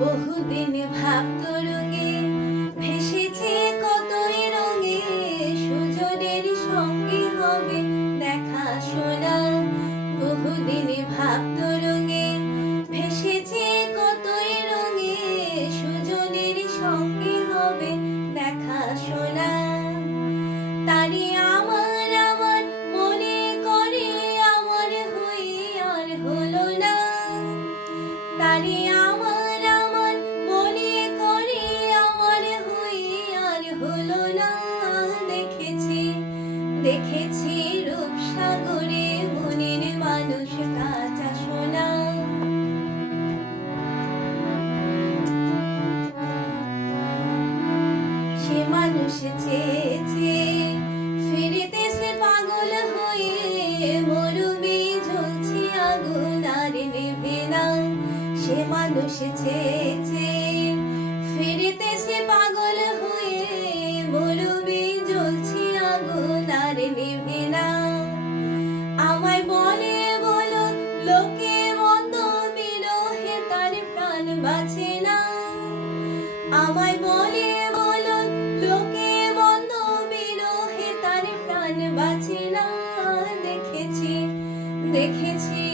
বহুদিন ভাবতরঙ্গে ভেসেছে কতই রঙে, সুজনের সঙ্গে হবে দেখা শোনা। বহুদিন ভাবতরঙ্গে ভেসেছে কতই রঙে, সুজনের সঙ্গে হবে দেখা শোনা। তারি আমার আমার মনে করে আমার হয়ে আর হলো না। তারি আমার আমার মনে করে আমার হয়ে আর হলো না। দেখেছি দেখেছি রূপসাগরে মনের মানুষ কাঁচা সোনা। সে মানুষ চেয়েছে ফিরিতেছে পাগল হয়ে, মরুমে জ্বলছে আগুন আর নেভে না। সে মানুষ চেয়েছে ফিরিতেছে পাগল হয়ে, মরুমে জ্বলছে আগুন আর নেভে না। আমায় বলে বলো লোকে মন্দ বিরহে তার প্রাণ বাঁচে না। আমায় বলে বলো লোকে মন্দ বিরহে তার প্রাণ বাঁচে না। দেখেছি দেখেছি